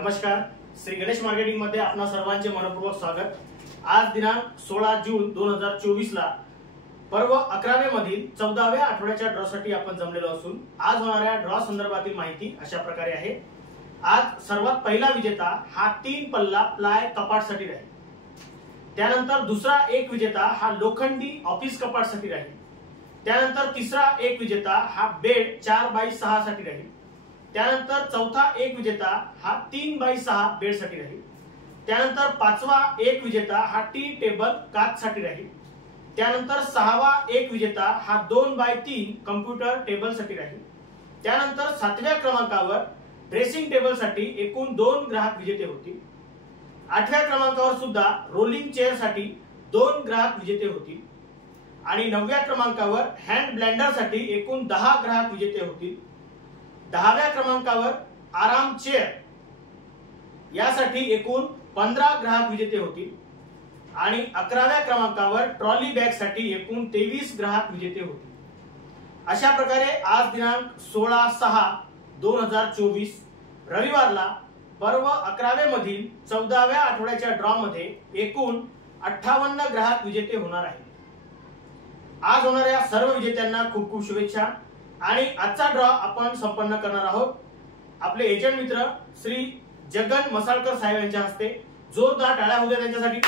नमस्कार, श्री गणेश मार्केटिंग मध्ये आपणा सर्वांचे मनपूर्वक स्वागत। आज दिनांक 16 जून 2024 ला पर्व 11वे मधील 14व्या आठवड्याच्या ड्रॉ साठी आपण जमलेलो असून आज होणाऱ्या ड्रॉ संदर्भातील माहिती अशा प्रकारे आहे। आज सर्वात पहिला विजेता हा 3 पल्ला प्लाय कपाट साठी राहील। त्यानंतर दुसरा एक विजेता हा लोखंडी ऑफिस कपाट साठी राहील। त्यानंतर तिसरा एक विजेता हा बेड 4x6 साठी राहील। त्यानंतर चौथा एक विजेता हा 3x6 बेड साठी राहील। त्यानंतर पाचवा एक विजेता हा टी टेबल काच साठी राहील। त्यानंतर सहावा एक विजेता हा 2x3 कॉम्प्युटर टेबल साठी राहील। त्यानंतर 7व्या क्रमांकावर ड्रेसिंग टेबल साठी एकूण 2 ग्राहक विजेते होतील। 8व्या क्रमांकावर सुद्धा रोलिंग चेअर साठी 2 ग्राहक विजेते होतील आणि 9व्या क्रमांकावर हँड ब्लेंडर साठी एकूण 10 ग्राहक विजेते होतील। 10व्या क्रमांकावर आराम चेअर यासाठी एकूण 15 ग्राहक विजेते होतील आणि 11व्या क्रमांकावर ट्रॉली बॅग साठी एकूण 23 ग्राहक विजेते होतील। अशा प्रकारे आज दिनांक 16/6/2024 रविवारला पर्व 11वे मधील 14व्या आठवड्याच्या ड्रॉ मध्ये एकूण 58 ग्राहक विजेते होणार आहेत। आज होणाऱ्या सर्व विजेत्यांना खूप खूप शुभेच्छा आणि आजचा ड्रॉ आपण संपन्न करणार आहोत आपले एजंट मित्र श्री जगन मसाळकर साहेब यांच्या हस्ते। जोरदार टाळ्या होऊ द्या त्यांच्यासाठी।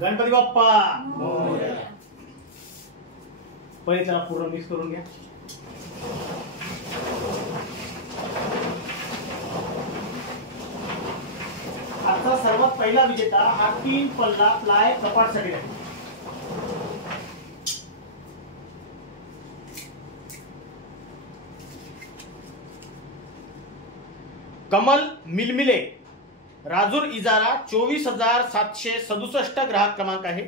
गणपती बाप्पा मोरया। पहिले त्याला पूर्ण मिक्स करून घ्या। आजचा सर्वात पहिला विजेता हा 3 पल्ला प्लाय कपाट साठी आहे। कमल मिलमिले राजूर इजारा 24,767 ग्राहक क्रमांक आहे।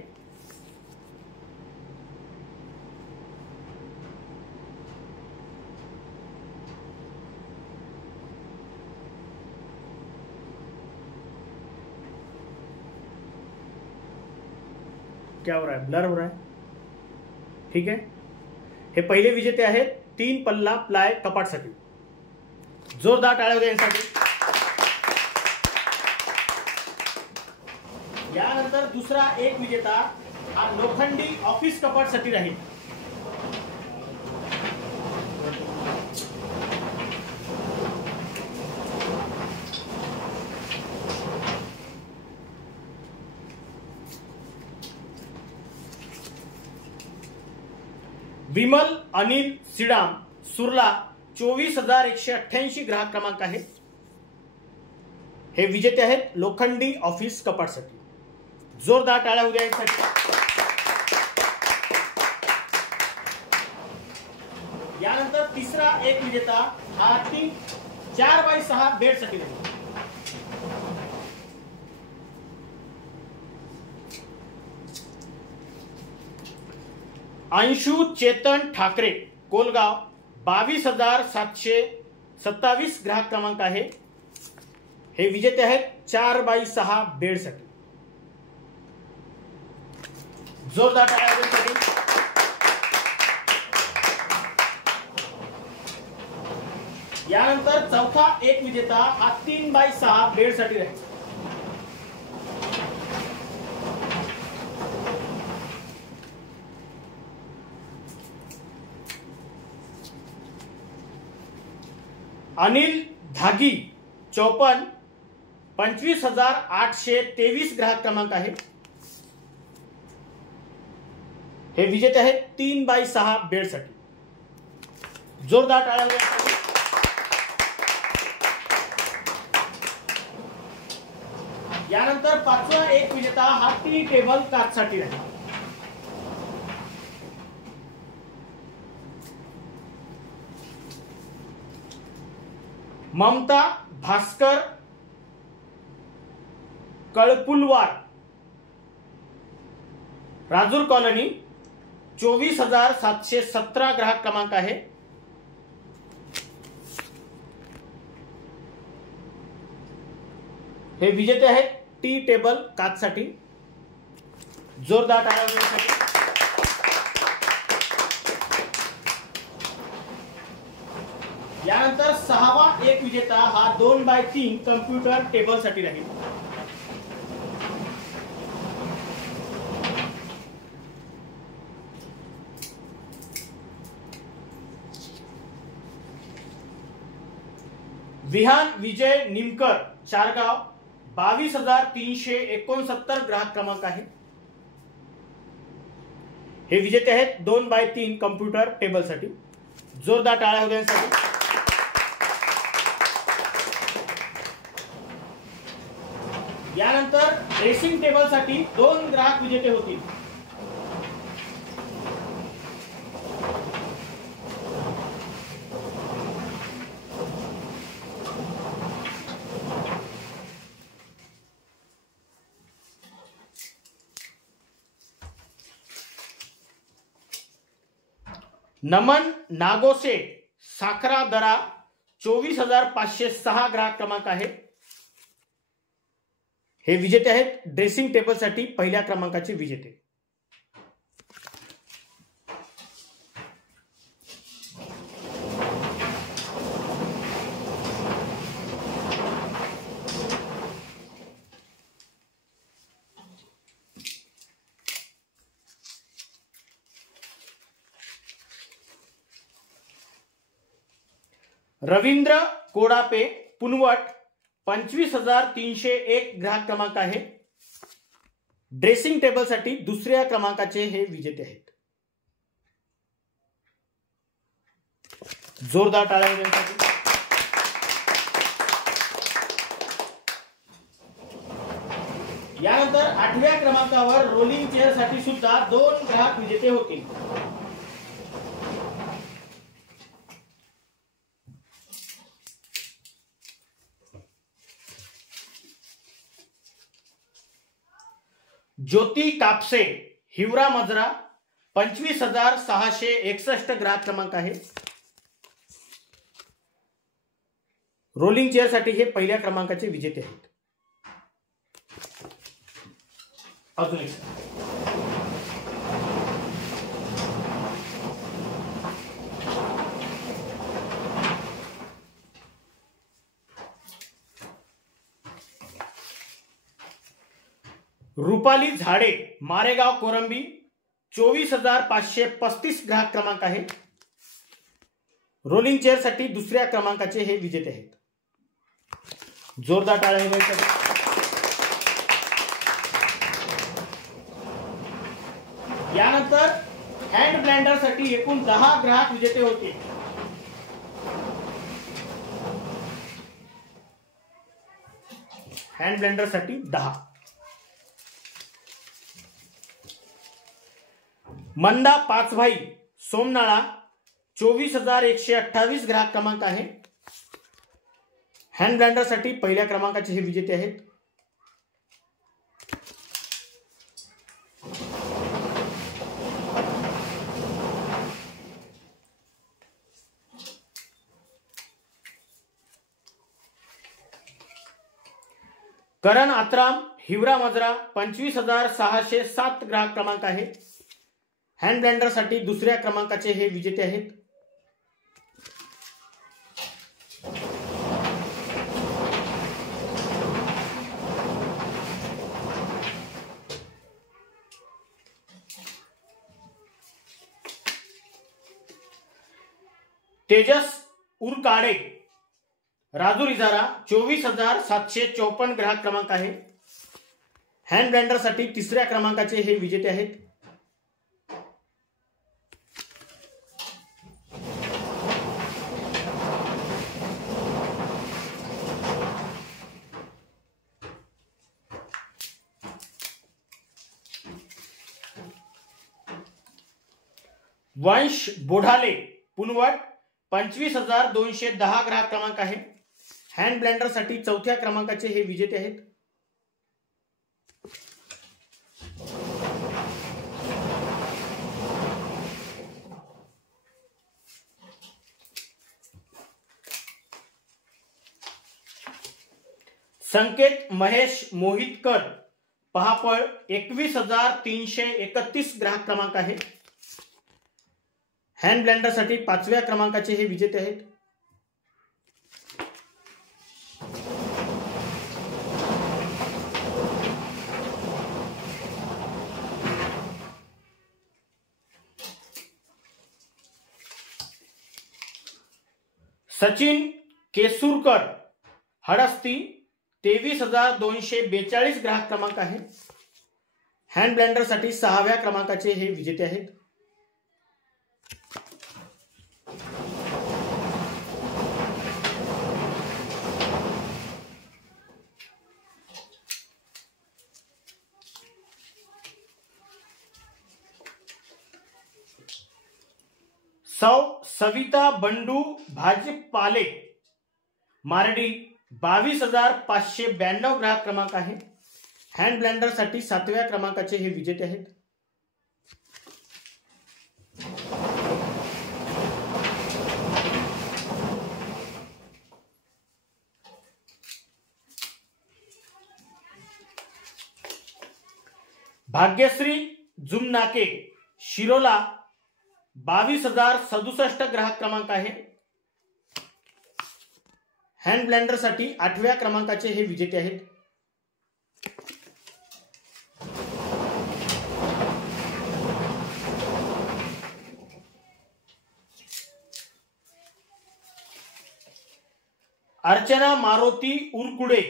क्या हो रहा है? ब्लर हो रहा है। ठीक है, हे पहिले विजेते आहेत 3 पल्ला प्लाय कपाट साठी। जोरदार टाळ्या होत्या यांच्यासाठी। यानंतर दुसरा एक विजेता हा लोखंडी ऑफिस कपाट साठी राहील। विमल अनिल सिडाम सुरला 24,188 ग्राहक क्रमांक आहे। हे विजेते आहेत लोखंडी ऑफिस कपाट साठी। जोरदार टाळ्या होऊ द्या यांच्यासाठी। यानंतर तिसरा एक विजेता हा 4x6 बेड साठी आहे। अंशु चेतन ठाकरे कोलगाव 22,727 ग्राहक क्रमांक आहे। हे विजेते आहेत 4x6 बेड साठी। जोरदार टाळ्या होत्या। यानंतर चौथा एक विजेता हा 3x6 बेड साठी आहे। अनिल धागी 54 25,823 ग्राहक क्रमांक आहे। हे विजेते आहेत 3x6 बेडसाठी। जोरदार टाळ्या होत्या। यानंतर पाचवा एक विजेता हा टी टेबल काचसाठी आहे। ममता भास्कर कळपुलवार, राजूर कॉलनी, 24,717 ग्राहक क्रमांक आहे। हे विजेते आहेत टी टेबल काचसाठी। जोरदार टाळ्या होण्यासाठी। यानंतर सहावा एक विजेता हा 2x3 कम्प्युटर टेबल साठी राहील। विहान विजय निमकर, चारगाव, 22,369 ग्राहक क्रमांक आहे। हे विजेते आहेत 2x3 कम्प्युटर टेबल साठी। जोरदार टाळ्या होऊ द्या। यानंतर ड्रेसिंग टेबल साठी 2 ग्राहक विजेते होतील। नमन नागोसे, साखरा दरा, 24,506 ग्राहक क्रमांक आहे। हे विजेते आहेत ड्रेसिंग टेबल साठी पहिल्या क्रमांकाचे विजेते। रवींद्र कोडापे, पुनवट, 25,301 ग्राहक क्रमांक आहे। ड्रेसिंग टेबल साठी दुसऱ्या क्रमांकाचे हे विजेते आहेत। जोरदार टाळ्या होण्यासाठी। यानंतर 8व्या क्रमांकावर रोलिंग चेअर साठी सुद्धा 2 ग्राहक विजेते होतील। ज्योती कापसे, हिवरा मजरा, 25,661 ग्राहक क्रमांक आहे। रोलिंग चेअर साठी हे पहिल्या क्रमांकाचे विजेते आहेत। अजून एक रुपाली झाडे, मारेगाव कोरंबी, 24,535 ग्राहक क्रमांक आहे। रोलिंग चेअर साठी दुसऱ्या क्रमांकाचे हे विजेते आहेत। जोरदार टाळ्या होण्यासाठी। यानंतर हँड ब्लेंडर साठी एकूण 10 ग्राहक विजेते होते। हँड ब्लेंडर साठी 10। मंदा पाचभाई, सोमनाळा, 24,128 ग्राहक क्रमांक आहे। हँड ब्लेंडर साठी पहिल्या क्रमांकाचे हे विजेते आहेत। करण आत्राम, हिवरा मजरा, 25,607 ग्राहक क्रमांक आहे। हँड ब्लेंडर साठी दुसऱ्या क्रमांकाचे हे विजेते आहेत। तेजस उरकाडे, राजूर इजारा, 24,754 ग्राहक क्रमांक आहे। हँड ब्लेंडर साठी तिसऱ्या क्रमांकाचे हे विजेते आहेत। वंश बोढाले पुनवट 25,210 ग्राहक क्रमांक आहे. हँड ब्लेंडर साठी चौथ्या क्रमांकाचे हे विजेते आहेत. संकेत महेश मोहितकर पहापळ 21,331 ग्राहक क्रमांक आहे. हँड ब्लेंडर साठी पाचव्या क्रमांकाचे हे विजेते आहेत. सचिन केसुरकर हडस्ती 23,242 ग्राहक क्रमांक आहे. हँड ब्लेंडर साठी सहाव्या क्रमांकाचे हे विजेते आहेत. सविता बंडू भाजपाले मारडी 22,592 ग्राहक क्रमांक आहे. हँड ब्लेंडर साठी सातव्या क्रमांकाचे हे विजेते आहेत. भाग्यश्री जुमनाके शिरोला 22,067 ग्राहक क्रमांक आहे. हँड ब्लेंडर साठी आठव्या क्रमांकाचे हे विजेते आहेत. अर्चना मारुती उरकुडे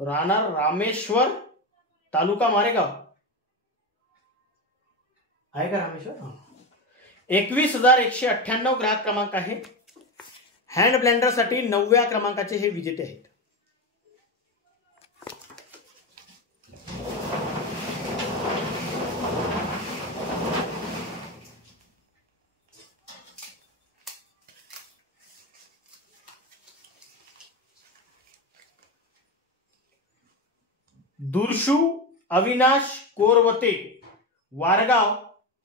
राहणार रामेश्वर तालुका मारेगाव आहे का रामेश्वर. 21,198 ग्राहक क्रमांक आहे. हँड ब्लेंडर साठी नवव्या क्रमांकाचे हे विजेते आहेत. दुर्शू अविनाश कोरवते वारगाव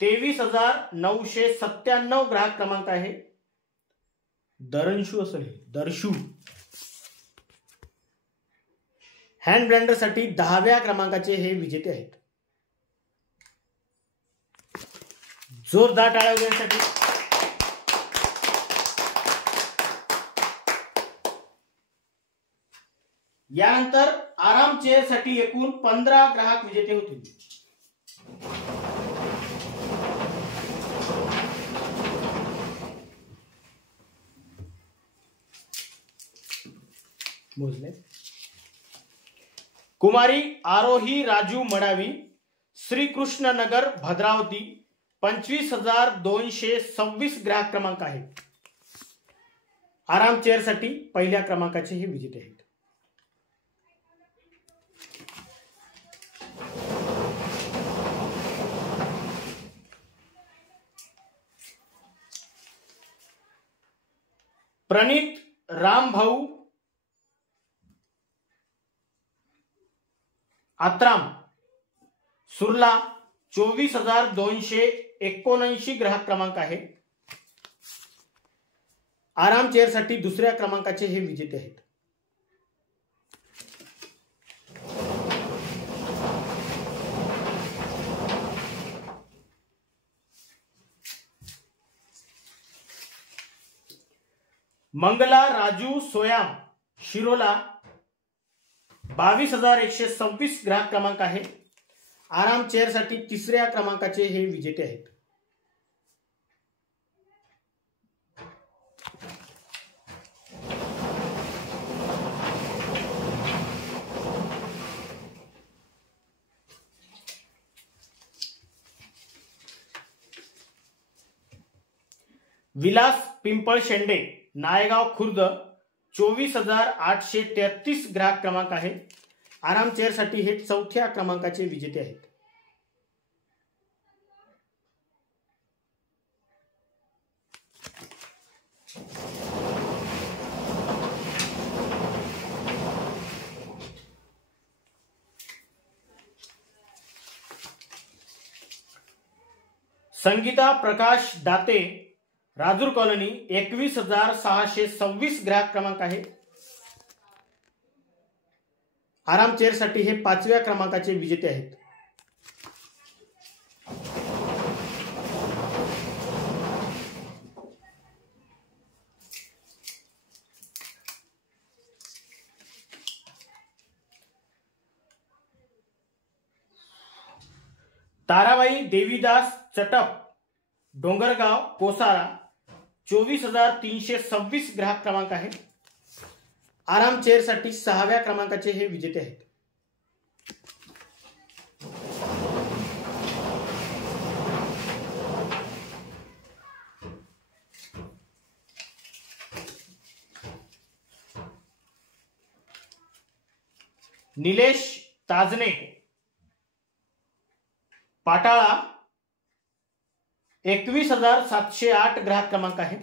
23,997 ग्राहक क्रमांक आहे. दरंशू असेल दर्शू. हँड ब्लेंडर साठी 10व्या क्रमांकाचे हे विजेते आहेत. जोरदार टाळ्या वाजवण्यासाठी. यानंतर आराम चेअर साठी एकूण 15 ग्राहक विजेते होतील. मोजले. कुमारी आरोही राजू मडावी श्रीकृष्ण नगर भद्रावती 25,226 ग्राहक क्रमांक आहे. आराम चेअर साठी पहिल्या क्रमांकाचे हे विजेते आहेत. प्रणित रामभाऊ आत्राम सुरला 24,279 ग्राहक क्रमांक आहे. आराम चेअर साठी दुसऱ्या क्रमांकाचे हे विजेते आहेत. मंगला राजू सोयाम शिरोला 22,126 ग्राहक क्रमांक आहे. आराम चेअर साठी तिसऱ्या क्रमांकाचे हे विजेते आहेत. विलास पिंपळ शेंडे नायगाव खुर्द 24,833 ग्राहक क्रमांक आहे. आराम चेअर साठी हे चौथ्या क्रमांकाचे विजेते आहेत. संगीता प्रकाश दाते, राजूर कॉलनी, 21,626 ग्राहक क्रमांक आहे. आराम चेअरसाठी हे 5व्या क्रमांकाचे विजेते आहेत. ताराबाई देवीदास चटप, डोंगरगाव कोसारा, 24,326 ग्राहक क्रमांक आहे. आराम चेअरसाठी 6व्या क्रमांकाचे हे विजेते आहेत. निलेश ताजने, पाटाळा, 21,708 ग्राहक क्रमांक आहे.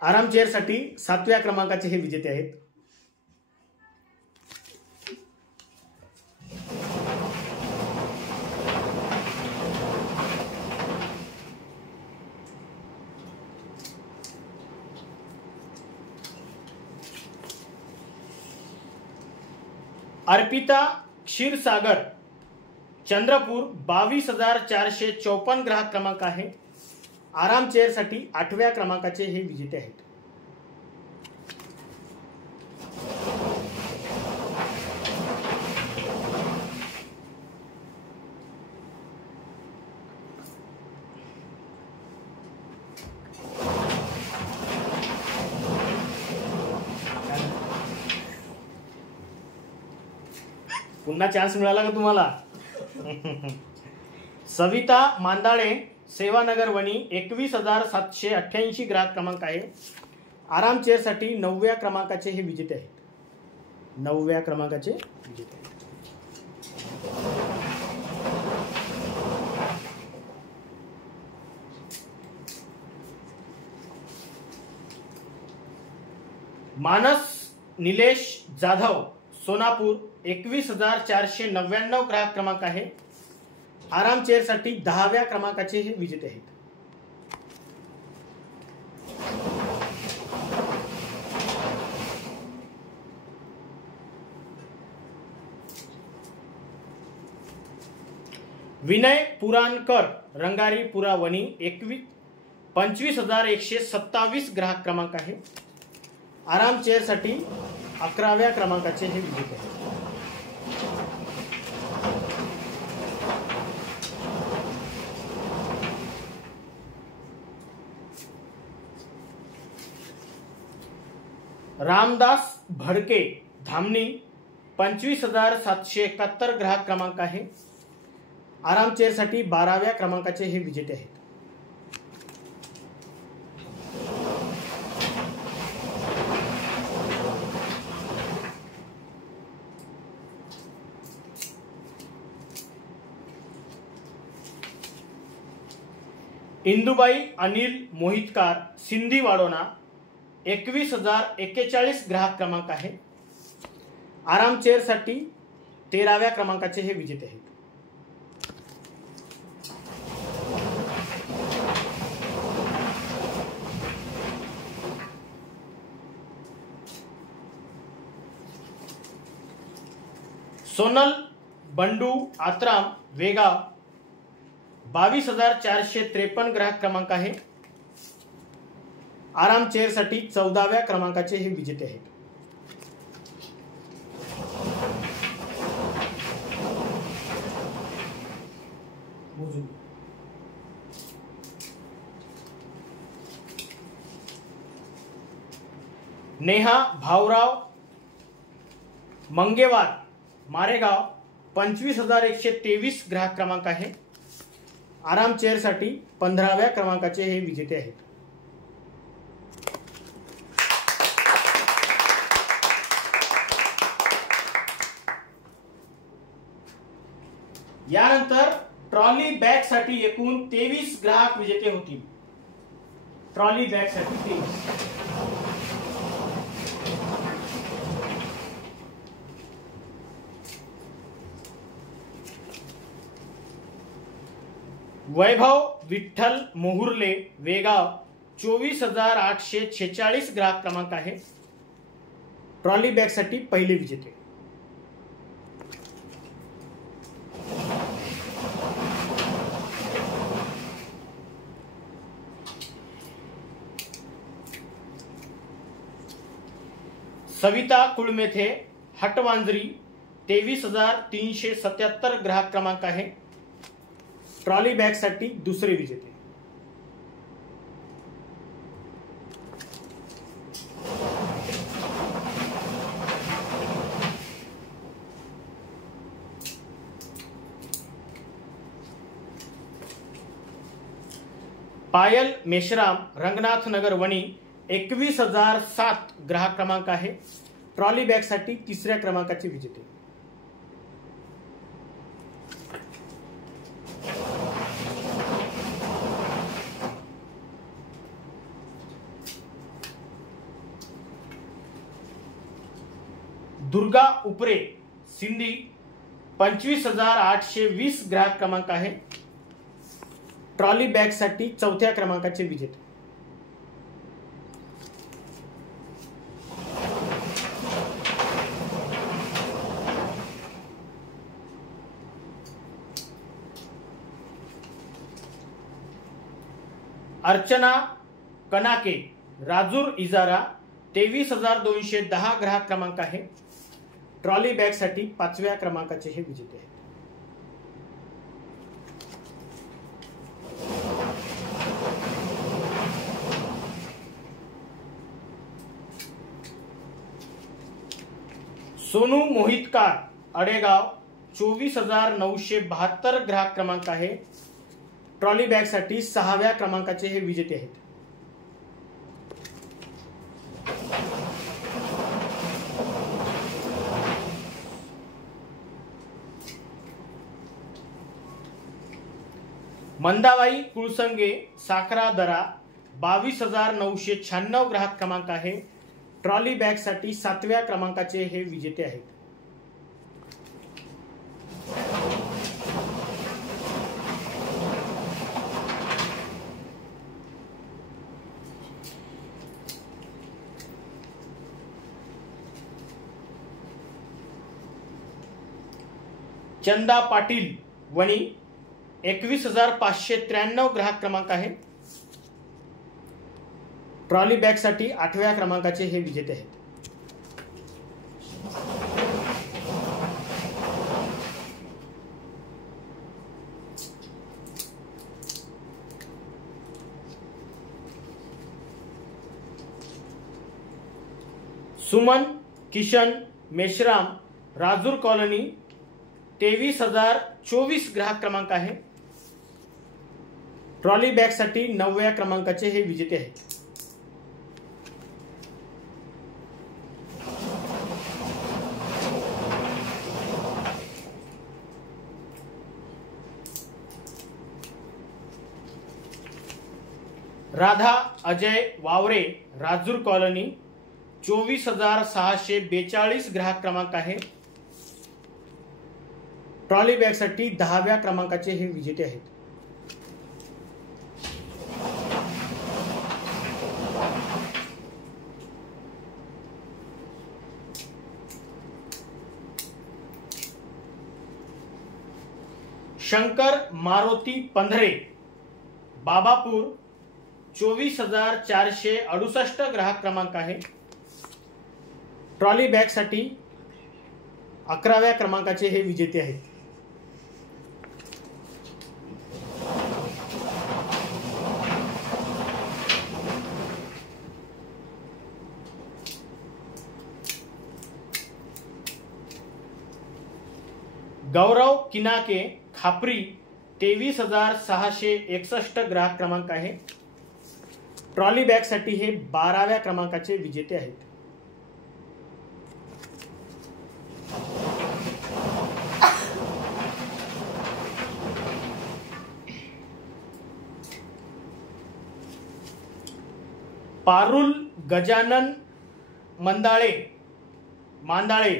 आराम चेअरसाठी 7व्या क्रमांकाचे हे विजेते आहेत. अर्पिता क्षीरसागर, चंद्रपूर, 22,454 ग्राहक क्रमांक आहे. आराम चेअरसाठी 8व्या क्रमांकाचे हे विजेते आहेत. पुन्हा चान्स मिळाला का तुम्हाला? सविता मांदाळे, सेवानगर वणी, 21,788 ग्राहक क्रमांक आहे. आराम चेअरसाठी 9व्या क्रमांकाचे हे विजेते आहेत. 9व्या क्रमांकाचे विजेते आहेत. मानस निलेश जाधव, सोनापूर, 21,499 ग्राहक क्रमांक आहे. आराम चेअरसाठी 10व्या क्रमांकाचे हे विजेते आहेत. विनय पुराणकर, रंगारी पुरावणी, 25,127 ग्राहक क्रमांक आहे. आराम चेअरसाठी 11व्या क्रमांकाचे हे विजेते आहेत. रामदास भडके, धामणी, 25,771 ग्राहक क्रमांक आहे. आराम चेअरसाठी 12व्या क्रमांकाचे हे विजेते आहेत. इंदुबाई अनिल मोहितकार, सिंधी वाडोना, 21,041 ग्राहक क्रमांक आहे. आराम चेअरसाठी 13व्या क्रमांकाचे हे विजेते आहेत. सोनल बंडू आत्राम, वेगाव, 22,453 ग्राहक क्रमांक आहे. आराम चेअरसाठी 14व्या क्रमांकाचे हे विजेते आहेत. नेहा भाऊराव मंगेवार, मारेगाव, 25,123 ग्राहक क्रमांक आहे. आराम चेअरसाठी 15व्या क्रमांकाचे हे विजेते आहेत. यानंतर ट्रॉली बॅग साठी एकूण 23 ग्राहक विजेते होतील. ट्रॉली बॅग साठी 23. वैभव विठ्ठल मोहुर्ले वेगाव 24,846 ग्राहक क्रमांक आहे. ट्रॉली बॅग साठी पहिले विजेते. सविता कुळमेथे हटवांजरी 23,377 ग्राहक क्रमांक आहे. ट्रॉली बॅग साठी दुसरे विजेते. पायल मेश्राम रंगनाथ नगर वणी 21,007 ग्राहक क्रमांक आहे. ट्रॉली बॅग साठी तिसऱ्या क्रमांकाचे विजेते. दुर्गा उपरे सिंधी 25,820 ग्राहक क्रमांक आहे. ट्रॉली बॅग साठी चौथ्या क्रमांकाचे विजेते. अर्चना कनाके राजूर इजारा 23,210 ग्राहक क्रमांक आहे. ट्रॉली बॅग साठी पाचव्या क्रमांकाचे हे विजेते आहेत. सोनू मोहितकार अडेगाव 24,972 ग्राहक क्रमांक आहे. ट्रॉली बॅग साठी सहाव्या क्रमांकाचे हे विजेते आहेत. मंदाबाई कुळसंगे साखरा दरा 22,996 ग्राहक क्रमांक आहे. ट्रॉली बॅग साठी सातव्या क्रमांकाचे हे विजेते आहेत. चंदा पाटील वणी 21,593 ग्राहक क्रमांक आहे. ट्रॉली बॅग साठी आठव्या क्रमांकाचे हे विजेते आहेत. सुमन किशन मेश्राम राजूर कॉलनी 23,024 ग्राहक क्रमांक आहे. ट्रॉली बॅग साठी नवव्या क्रमांकाचे हे विजेते आहेत. राधा अजय वावरे राजूर कॉलनी 24,642 ग्राहक क्रमांक आहे. ट्रॉली बॅग साठी 10व्या क्रमांकाचे हे विजेते आहेत. शंकर मारुती पंधरे बाबापूर 24,468 ग्राहक क्रमांक आहे. ट्रॉली बॅग साठी 11व्या क्रमांकाचे हे विजेते आहेत. गौरव किनाके खापरी 23,661 ग्राहक क्रमांक आहे. ट्रॉली बॅग साठी हे 12व्या क्रमांकाचे विजेते आहेत. पारुल गजानन मांदाळे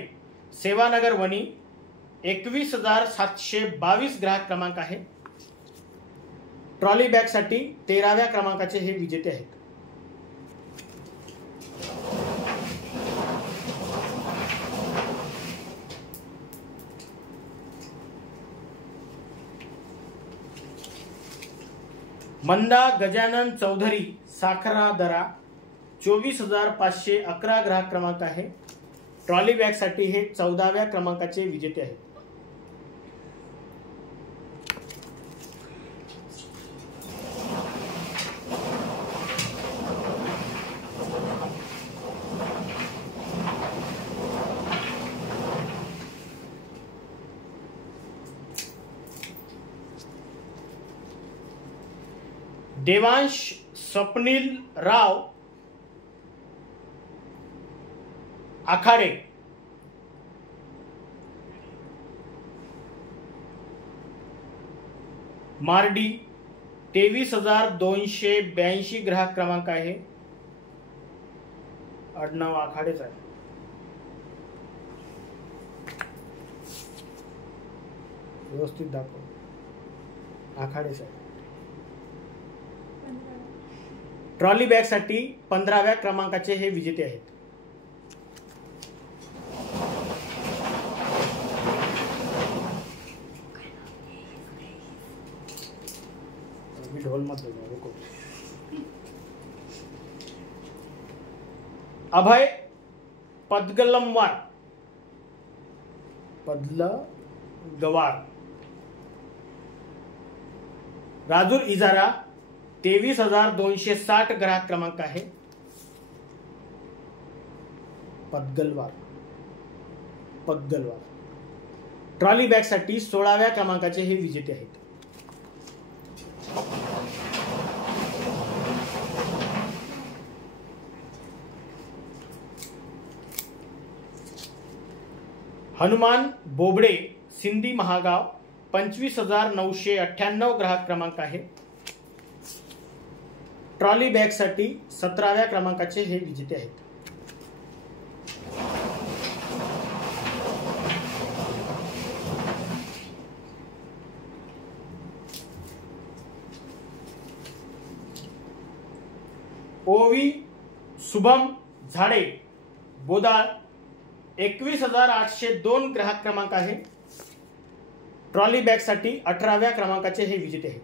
सेवानगर वणी 21,722 ग्राहक क्रमांक आहे. ट्रॉली बॅगसाठी 13व्या क्रमांकाचे हे विजेते आहेत. मंदा गजानन चौधरी साखरादरा 24,511 ग्राहक क्रमांक आहे. ट्रॉली बॅगसाठी हे 14व्या क्रमांकाचे विजेते आहेत. देवांश स्वप्नील राव आखाडे मार्डी 23,282 ग्राहक क्रमांक आहे. आडनाव आखाडेच आहे. व्यवस्थित दाखव. आखाडेच आहे. ट्रॉली बॅगसाठी 15व्या क्रमांकाचे हे विजेते आहेत. ढोल मत रुको. अभय पदगलमवार राजूर इजारा 23,260 ग्राहक क्रमांक आहे. पदगलवार ट्रॉली बॅगसाठी 16व्या क्रमांकाचे हे विजेते आहेत. हनुमान बोबडे सिंधी महागाव 25,998 ग्राहक क्रमांक आहे. ट्रॉली बॅगसाठी 17व्या क्रमांकाचे हे विजेते आहेत. ओवी शुभम झाडे बोदाळ 21,802 ग्राहक क्रमांक आहे. ट्रॉली बॅगसाठी 18व्या क्रमांकाचे हे विजेते आहेत.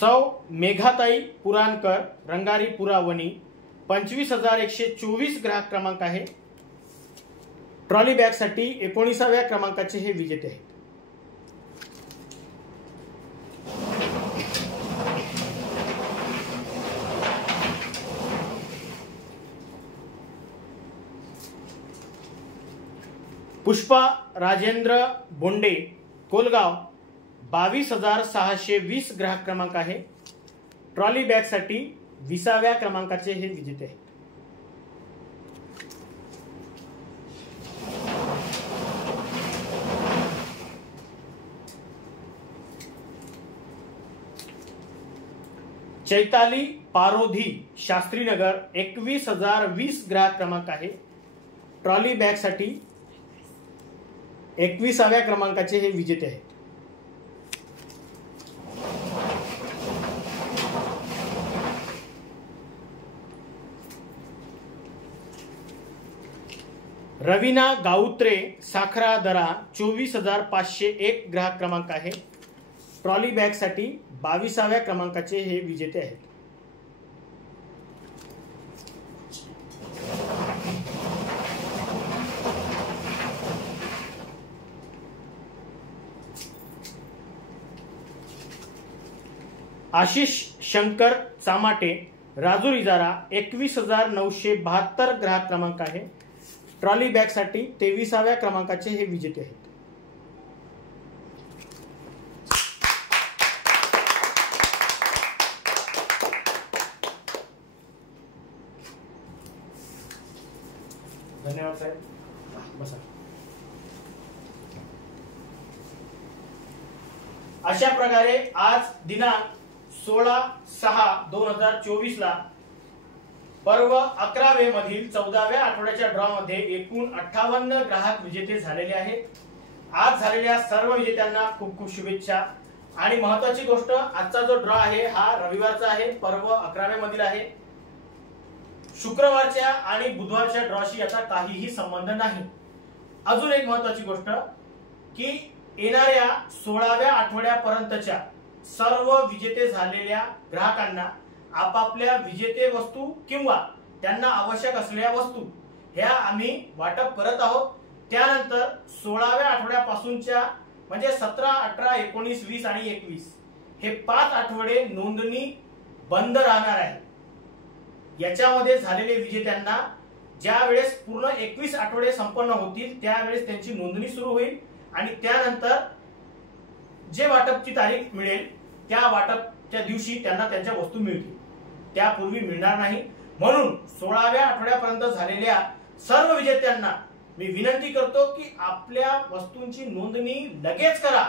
सौ मेघाताई पुराणकर रंगारी पुरावणी 25,124 ग्राहक क्रमांक आहे. ट्रॉली बॅगसाठी 19व्या क्रमांकाचे हे विजेते आहेत. पुष्पा राजेंद्र बोंडे कोलगाव 22,620 ग्राहक क्रमांक आहे. ट्रॉली बॅगसाठी 20व्या क्रमांकाचे हे विजेते आहेत. चैताली पारोधी शास्त्रीनगर 21,020 ग्राहक क्रमांक आहे. ट्रॉली बॅगसाठी 21व्या क्रमांकाचे हे विजेते आहेत. रवीना गाऊत्रे साखरादरा 24,501 ग्राहक क्रमांक आहे. ट्रॉली बॅगसाठी 22व्या क्रमांकाचे हे विजेते आहेत. आशिष शंकर चामाटे राजूर इजारा 21,972 ग्राहक क्रमांक आहे. ट्रॉली बॅगसाठी 23व्या क्रमांकाचे हे विजेते आहेत. धन्यवाद साहेब. बसा. अशा प्रकारे आज दिनांक 16/6/2024 ला पर्व 11 मधील 14व्या आठवड्याच्या ड्रॉ मध्ये एकूण 58 ग्राहक विजेते झालेले आहेत. आज झालेल्या सर्व विजेत्यांना खूप खूप शुभेच्छा. आणि महत्त्वाची गोष्ट, आजचा जो ड्रॉ आहे हा रविवारचा आहे, पर्व 11 मधील आहे. शुक्रवारच्या आणि बुधवारच्या ड्रॉशी याचा काहीही संबंध नाही. अजून एक महत्त्वाची गोष्ट की येणाऱ्या 16व्या आठवड्यापर्यंतच्या सर्व विजेते झालेल्या ग्राहकांना आपापल्या विजेते वस्तू किंवा त्यांना आवश्यक असलेल्या वस्तू ह्या आम्ही वाटप करत आहोत. त्यानंतर 16व्या आठवड्यापासूनच्या म्हणजे 17, 18, 19, 20 आणि 21 हे 5 आठवडे नोंदणी बंद राहणार आहे. याच्यामध्ये झालेले विजेत्यांना ज्या वेळेस पूर्ण 21 आठवडे संपन्न होतील त्यावेळेस त्यांची नोंदणी सुरू होईल आणि त्यानंतर जे वाटपची तारीख मिळेल त्या वाटपच्या दिवशी त्यांना त्यांच्या वस्तू मिळतील. त्यापूर्वी मिळणार नाही. म्हणून 16व्या आठवड्यापर्यंत झालेल्या सर्व विजेत्यांना मी विनंती करतो की आपल्या वस्तूंची नोंदणी लगेच करा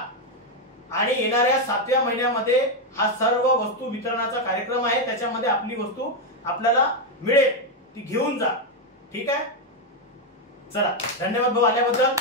आणि येणाऱ्या 7व्या महिन्यामध्ये हा सर्व वस्तू वितरणाचा कार्यक्रम आहे. त्याच्यामध्ये आपली वस्तू आपल्याला मिळेल, ती घेऊन जा. ठीक आहे, चला धन्यवाद भाऊ आल्याबद्दल.